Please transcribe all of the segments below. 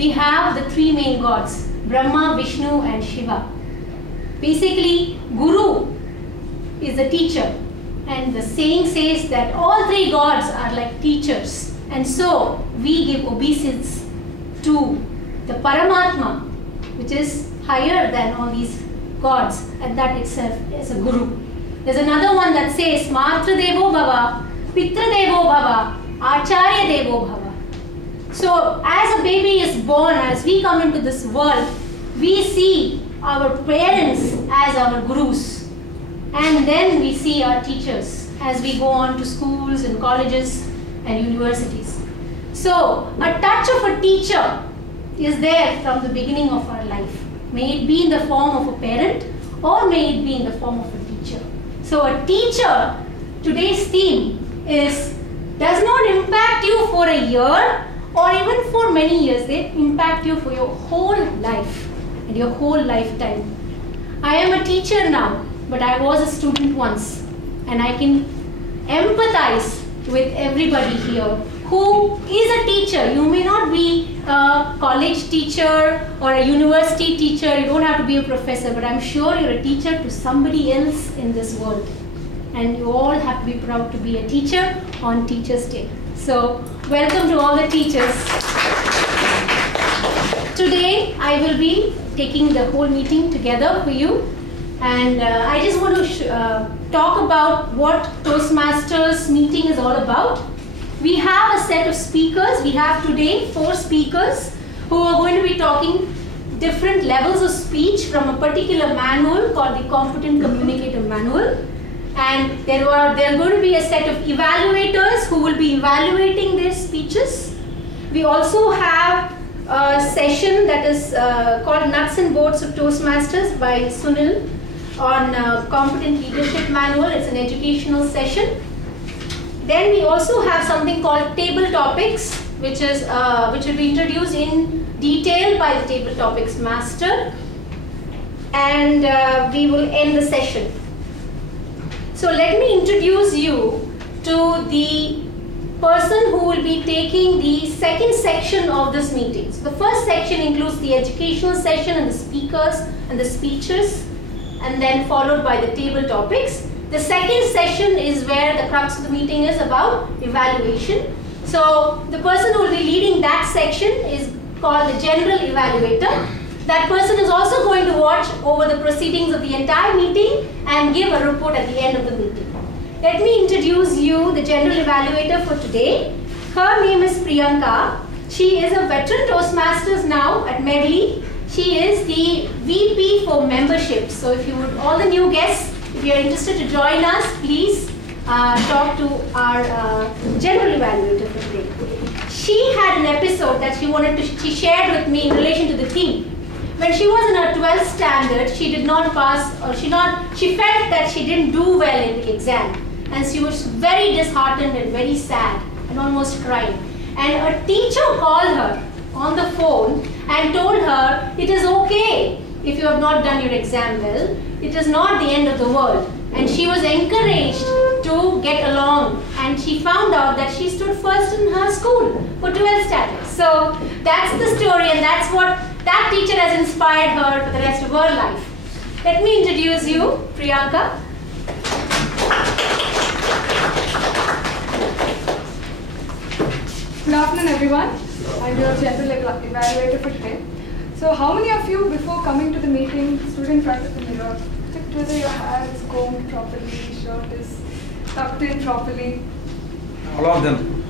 we have the three main gods, Brahma, Vishnu and Shiva. Basically, Guru is a teacher, and the saying says that all three gods are like teachers, and so we give obeisance to the Paramatma, which is higher than all these gods, and that itself is a Guru. There's another one that says Matra Devo Bhava, Pitra Devo Bhava, Acharya Devo Bhava. So as a baby is born, as we come into this world, we see our parents as our gurus, and then we see our teachers as we go on to schools and colleges and universities. So a touch of a teacher is there from the beginning of our life. May it be in the form of a parent or may it be in the form of a teacher. So a teacher, today's theme is, does not impact you for a year or even for many years. They impact you for your whole life and your whole lifetime. I am a teacher now, but I was a student once, and I can empathize with everybody here who is a teacher. You may not be a college teacher or a university teacher, you don't have to be a professor, but I'm sure you're a teacher to somebody else in this world. And you all have to be proud to be a teacher on Teachers' Day. So, welcome to all the teachers. Today, I will be taking the whole meeting together for you. And I just want to talk about what Toastmasters meeting is all about. We have a set of speakers. We have today 4 speakers who are going to be talking different levels of speech from a particular manual called the Competent Communicator Manual. And there are going to be a set of evaluators who will be evaluating their speeches. We also have a session that is called Nuts and Bolts of Toastmasters by Sunil on Competent Leadership Manual. It's an educational session. Then we also have something called Table Topics, which will be introduced in detail by the Table Topics Master. And we will end the session. So let me introduce you to the person who will be taking the second section of this meeting. So the first section includes the educational session and the speakers and the speeches, and then followed by the table topics. The second session is where the crux of the meeting is about evaluation. So the person who will be leading that section is called the general evaluator. That person is also going to watch over the proceedings of the entire meeting and give a report at the end of the meeting. Let me introduce you the general evaluator for today. Her name is Priyanka. She is a veteran Toastmasters now at Medley. She is the VP for membership. So if you would, all the new guests, if you are interested to join us, please talk to our general evaluator for today. She had an episode that she shared with me in relation to the theme. When she was in her 12th standard, she did not pass, or she felt that she didn't do well in the exam. And she was very disheartened and very sad and almost crying. And a teacher called her on the phone and told her, it is okay if you have not done your exam well. It is not the end of the world. And she was encouraged to get along. And she found out that she stood first in her school for 12th standard. So that's the story, and that's what that teacher has inspired her for the rest of her life. Let me introduce you, Priyanka. Good afternoon, everyone. I'm your general evaluator for today. So how many of you, before coming to the meeting, stood in front of the mirror, checked whether your hair is combed properly, shirt is tucked in properly? All of them.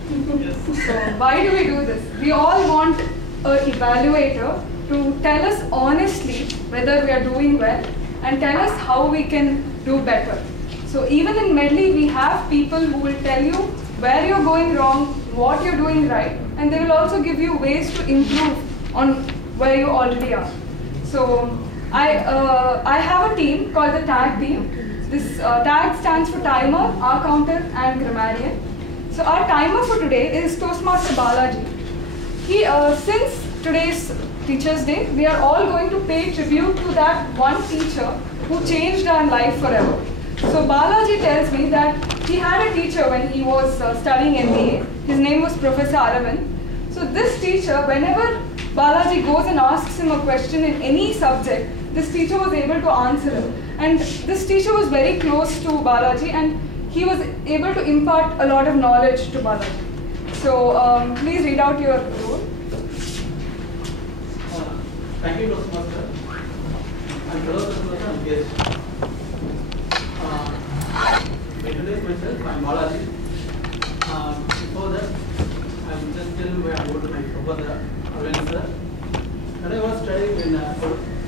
So why do we do this? We all want an evaluator to tell us honestly whether we are doing well and tell us how we can do better. So even in Medley, we have people who will tell you where you're going wrong, what you're doing right, and they will also give you ways to improve on where you already are. So I have a team called the TAG team. This TAG stands for Timer, R Counter and Grammarian. So our timer for today is Toastmaster Balaji. Since today's Teachers' Day, we are all going to pay tribute to that one teacher who changed our life forever. So Balaji tells me that he had a teacher when he was studying MBA. His name was Professor Aravind. So this teacher, whenever Balaji goes and asks him a question in any subject, this teacher was able to answer him. And this teacher was very close to Balaji, and he was able to impart a lot of knowledge to Balaji. So please read out your role. Thank you, Toastmaster. And hello, Toastmaster and guests. Introduce myself, I'm Balaji. Before that, I will just tell you where I go to my professor, Arvind sir. When I was studying in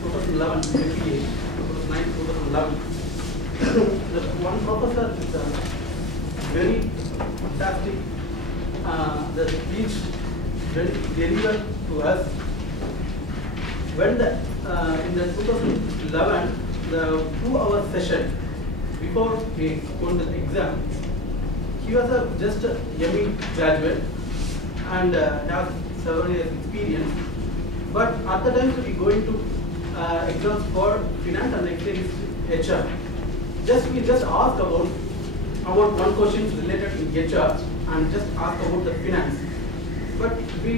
2011, 2009, 2011, the one professor is very fantastic. The speech very delivered to us. When in the 2011, the 2-hour session before we go to the exam, he was just a young graduate and has several years experience. But at the time we going to exams for finance and next is HR. We just asked about one question related to HR and just asked about the finance. But we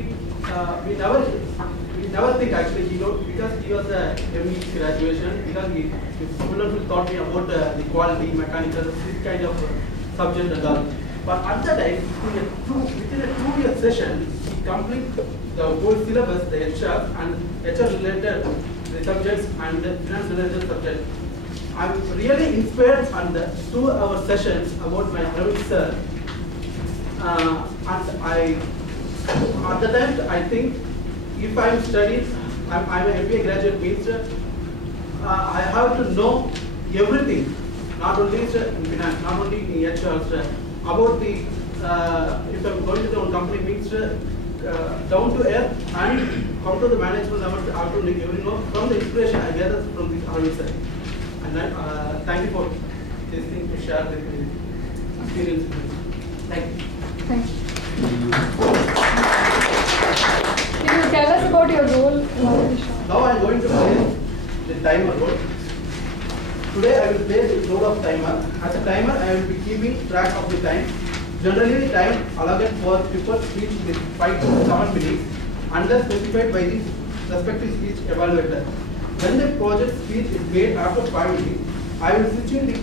never think actually because he was a ME graduation, because he wonderful taught me about the quality, mechanical, this kind of subject and all. But at that time, within a 2-year session, he completed the whole syllabus, the HR and HR related the subjects and the finance related subjects. I'm really inspired on the 2-hour sessions about my Arvind sir. And at the time, I think if I'm studying, I'm an MBA graduate means I have to know everything, not only in finance, not only in HR, about the, if I'm going to the own company means down to earth and come to the management level, I have to know from the inspiration I gather from the Arvind sir. And then, thank you for this thing to share with me experience. Thank you. Thank you. Can you tell us about your role? Now I am going to play the timer role. Today I will play the role of timer. As a timer, I will be keeping track of the time. Generally, the time allotted for paper speech is 5 to 7 minutes, unless specified by the respective speech evaluator. When the project speech is made after 5 minutes, I will switch in the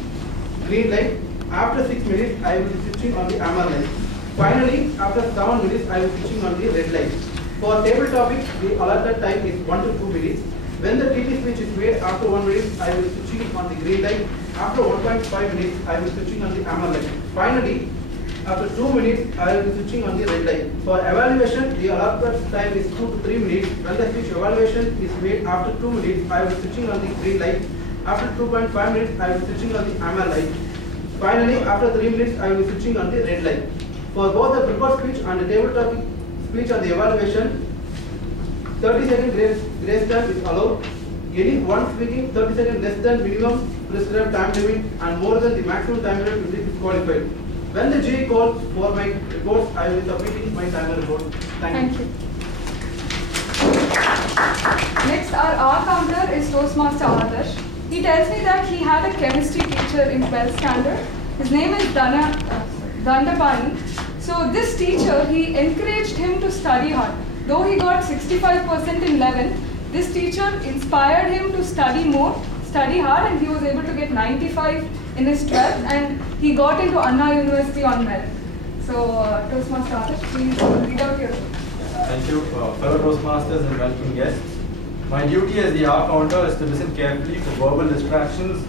green light. After 6 minutes, I will be switching on the amber light. Finally, after 7 minutes, I will be switching on the red light. For table topics, the allotted time is 1 to 2 minutes. When the TT speech is made after 1 minute, I will be switching on the green light. After 1.5 minutes, I will be switching on the amber light. Finally, after 2 minutes, I will be switching on the red light. For evaluation, the allotted time is 2 to 3 minutes. When the speech evaluation is made after 2 minutes, I will be switching on the green light. After 2.5 minutes, I will be switching on the amber light. Finally, after 3 minutes, I will be switching on the red light. For both the prepared speech and the table topic speech and the evaluation, 30-second grace time is allowed. Any one speaking 30 seconds less than minimum prescribed time limit and more than the maximum time limit will be disqualified. When the jury calls for my reports, I will be submitting my timer report. Thank you. Next, our R counter is Toastmaster Adarsh. He tells me that he had a chemistry teacher in 12th standard. His name is Dandapani. So this teacher, he encouraged him to study hard. Though he got 65% in 11th, this teacher inspired him to study more, study hard, and he was able to get 95 in his 12th, and he got into Anna University on merit. So, Toastmaster Adarsh, please read out your. Thank you, fellow Toastmasters and welcome guests. My duty as the R counter is to listen carefully for verbal distractions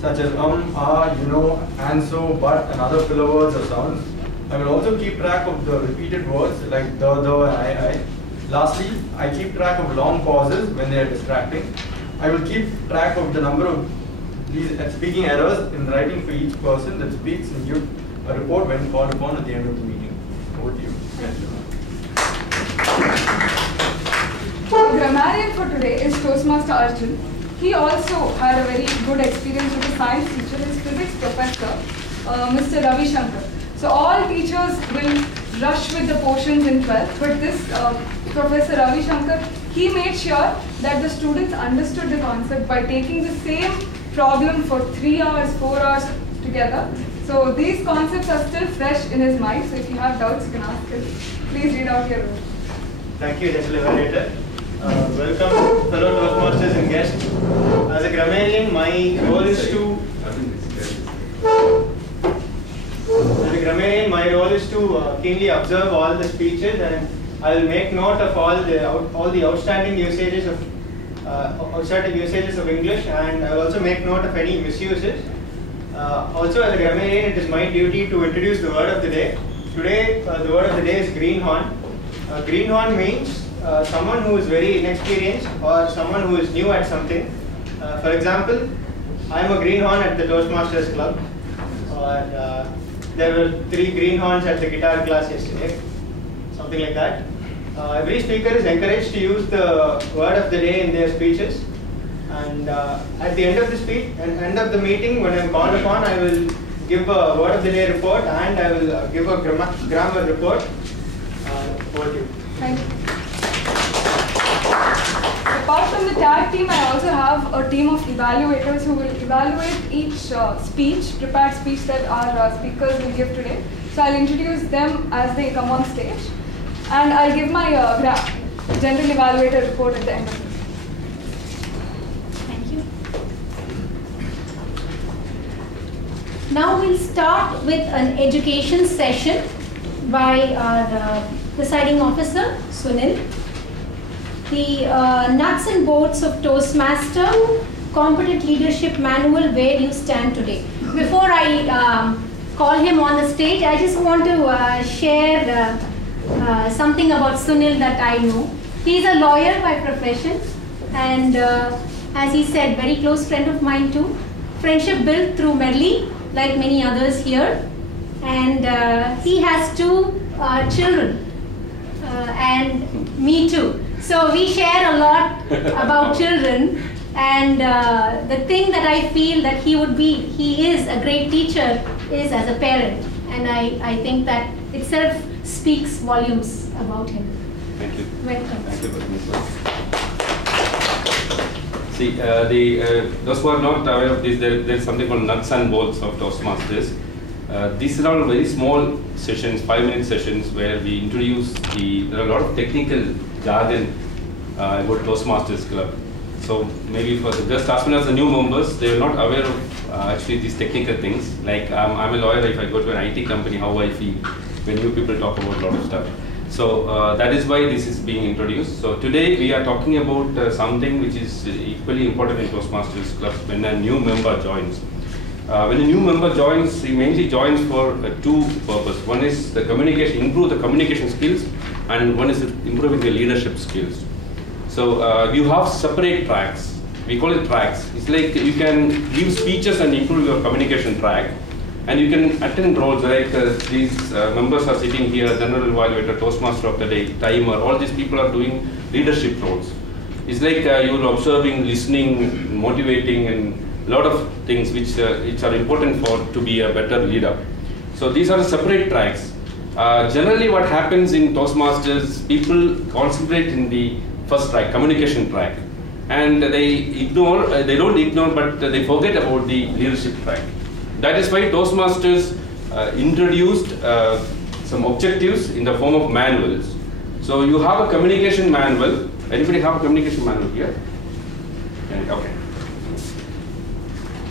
such as you know, and so, but, and other filler words or sounds. I will also keep track of the repeated words like the, and I. Lastly, I keep track of long pauses when they are distracting. I will keep track of the number of these speaking errors in writing for each person that speaks and give a report when called upon at the end of the meeting. Over to you. The grammarian for today is Toastmaster Arjun. He also had a very good experience with a science teacher, his physics professor, Mr. Ravi Shankar. So all teachers will rush with the portions in 12th, but this Professor Ravi Shankar, he made sure that the students understood the concept by taking the same problem for 3 hours, 4 hours together. So these concepts are still fresh in his mind, so if you have doubts, you can ask him. Please read out your role. Thank you, Deputy Evaluator. my role is to keenly observe all the speeches, and I will make note of all the outstanding usages of English, and I will also make note of any misuses. Also, as a grammarian, it is my duty to introduce the word of the day. Today, the word of the day is greenhorn. Greenhorn means someone who is very inexperienced or someone who is new at something. For example, I am a greenhorn at the Toastmasters Club, or there were 3 greenhorns at the guitar class yesterday, something like that. Every speaker is encouraged to use the word of the day in their speeches, and at the end of the speech and end of the meeting, when I am called upon, I will give a word of the day report and I will give a grammar report. Over to you. Thank you. Apart from the tag team, I also have a team of evaluators who will evaluate each prepared speech that our speakers will give today. So I'll introduce them as they come on stage, and I'll give my general evaluator report at the end of it. Thank you. Now we'll start with an education session by our presiding officer, Sunil. The nuts and bolts of Toastmaster Competent Leadership Manual, where you stand today. Before I call him on the stage, I just want to share something about Sunil that I know. He's a lawyer by profession, and as he said, very close friend of mine too. Friendship built through Medley, like many others here. And he has 2 children, and me too. So we share a lot about children, and the thing that I feel that he is a great teacher is as a parent, and I think that itself speaks volumes about him. Thank you. Welcome. Thank you very much. See, those who are not aware of this, there is something called nuts and bolts of Toastmasters. These are all very small sessions, 5-minute sessions, where we introduce there are a lot of technical jargon about Toastmasters Club. So maybe for just as soon as the new members, they are not aware of actually these technical things. Like I'm a lawyer, if I go to an IT company, how I feel when new people talk about a lot of stuff. So that is why this is being introduced. So today we are talking about something which is equally important in Toastmasters Club when a new member joins. When a new member joins, he mainly joins for 2 purposes. One is the communication, improve the communication skills, and one is improving the leadership skills. So you have separate tracks. We call it tracks. It's like you can give speeches and improve your communication track, and you can attend roles like these members are sitting here, general evaluator, Toastmaster of the day, timer. All these people are doing leadership roles. It's like you're observing, listening, motivating, and a lot of things which are important to be a better leader. So these are separate tracks. Generally what happens in Toastmasters, people concentrate in the first track, communication track, and they don't ignore, but they forget about the leadership track. That is why Toastmasters introduced some objectives in the form of manuals. So you have a communication manual. Anybody have a communication manual here? Okay.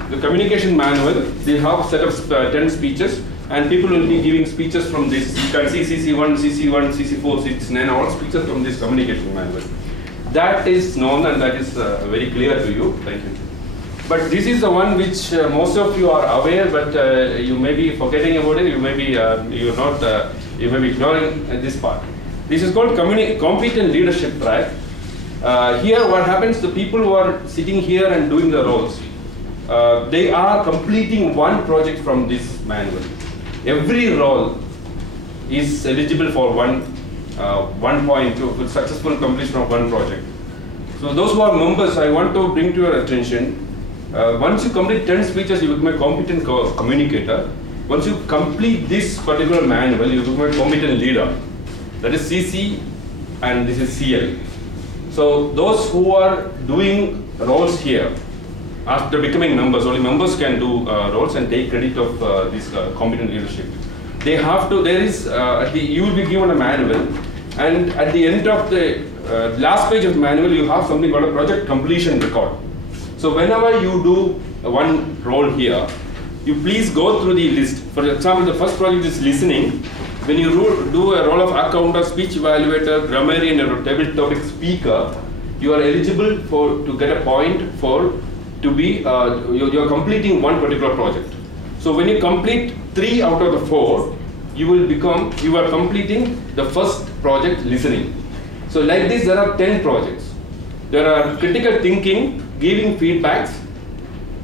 The communication manual, they have a set of 10 speeches, and people will be giving speeches from this. You can see CC1, CC1, CC4, CC9, all speeches from this communication manual. That is known and that is very clear to you. Thank you. But this is the one which most of you are aware, but you may be forgetting about it. You may be you may be ignoring this part. This is called competent leadership track. Here, what happens? The people who are sitting here and doing the roles, they are completing one project from this manual. Every role is eligible for one point with successful completion of one project. So those who are members, I want to bring to your attention. Once you complete 10 speeches, you become a competent communicator. Once you complete this particular manual, you become a competent leader. That is CC and this is CL. So those who are doing roles here, after becoming members, only members can do roles and take credit of this competent leadership. They have to, you will be given a manual, and at the end of the last page of the manual, you have something called a project completion record. So whenever you do one role here, you please go through the list. For example, the first project is listening. When you do a role of accountant, speech evaluator, grammarian, or table topic speaker, you are eligible to get a point to be, you are completing one particular project. So when you complete 3 out of the 4, you are completing the first project, listening. So like this, there are 10 projects. There are critical thinking, giving feedbacks,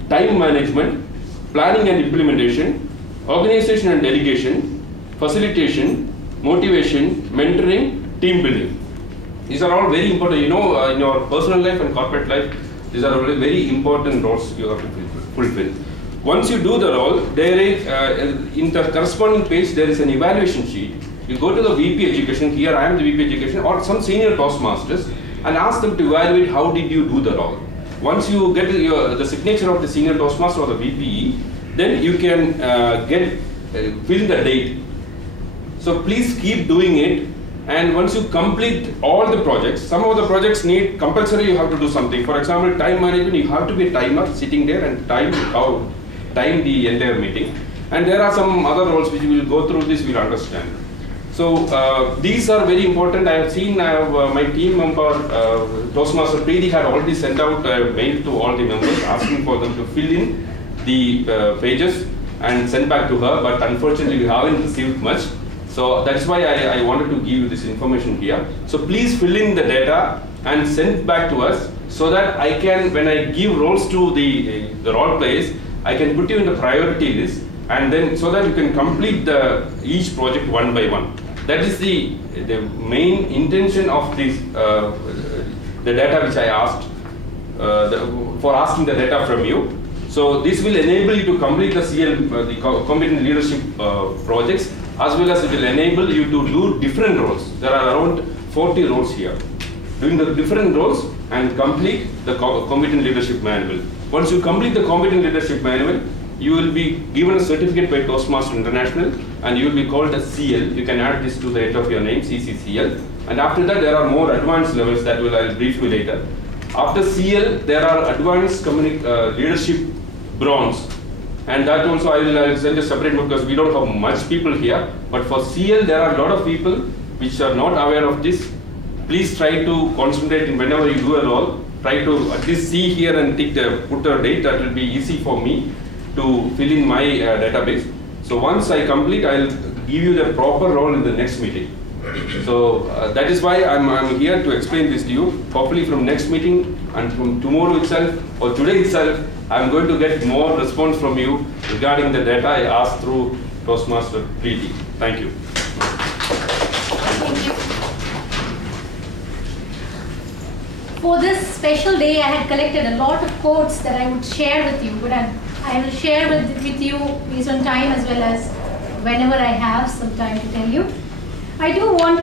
time management, planning and implementation, organization and delegation, facilitation, motivation, mentoring, team building. These are all very important. You know, in your personal life and corporate life, these are very important roles you have to fulfill. Once you do the role, there is, in the corresponding page, there is an evaluation sheet. You go to the VP Education, here I am the VP Education, or some senior Toastmasters, and ask them to evaluate how did you do the role. Once you get the signature of the senior Toastmaster or the VPE, then you can fill the date. So please keep doing it, and once you complete all the projects, some of the projects need compulsory you have to do something. For example, time management, you have to be a timer sitting there and time the entire meeting. And there are some other roles which we will go through this, we will understand. So these are very important. I have seen my team member, Toastmaster Preeti, had already sent out a mail to all the members asking for them to fill in the pages and send back to her, but unfortunately we haven't received much. So that's why I wanted to give you this information here. So please fill in the data and send back to us so that I can, when I give roles to the role players, I can put you in the priority list, and then so that you can complete each project one by one. That is the main intention of this, the data which I asked, for asking the data from you. So this will enable you to complete the CL, the competent leadership projects, as well as it will enable you to do different roles. There are around 40 roles here. Doing the different roles and complete the competent leadership manual. Once you complete the competent leadership manual, you will be given a certificate by Toastmasters International, and you will be called as CL. You can add this to the end of your name, CCCL. And after that, there are more advanced levels that I'll brief you later. After CL, there are advanced leadership bronze. And that also I will send a separate book because we don't have much people here. But for CL, there are a lot of people which are not aware of this. Please try to concentrate in whenever you do a role. Try to at least see here and put a date. That will be easy for me to fill in my database. So once I complete, I'll give you the proper role in the next meeting. So that is why I'm here to explain this to you. Hopefully from next meeting and from tomorrow itself or today itself, I'm going to get more response from you regarding the data I asked through Toastmaster Preeti. Thank you. Thank you. For this special day, I had collected a lot of quotes that I would share with you, but I will share with you based on time as well as whenever I have some time to tell you. I do want